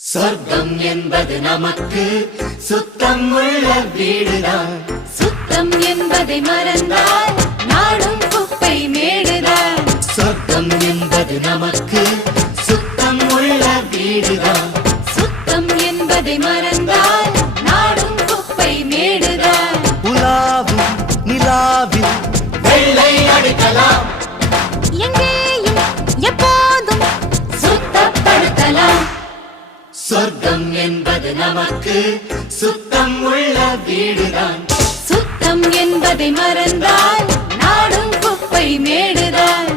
சொர்க்கம் என்பது நமக்கு சுத்தம் உள்ள வீடுதான். சுத்தம் என்பதை மறந்தால் நாடும் குப்பை மேடுதான். சொர்க்கம் என்பது நமக்கு சுத்தம் உள்ள வீடுதான். சுத்தம் என்பதை மறந்தால் நாடும் குப்பை மேடுதான். உலாவும் நிலாவில் வெள்ளை அடிக்கலாம். எங்கேயும் எப்போதும் சுத்தப்படுத்தலாம். சொர்க்கம் என்பது நமக்கு சுத்தம் உள்ள வீடுதான். சுத்தம் என்பதை மறந்தால் நாடும் குப்பை மேடுதான்.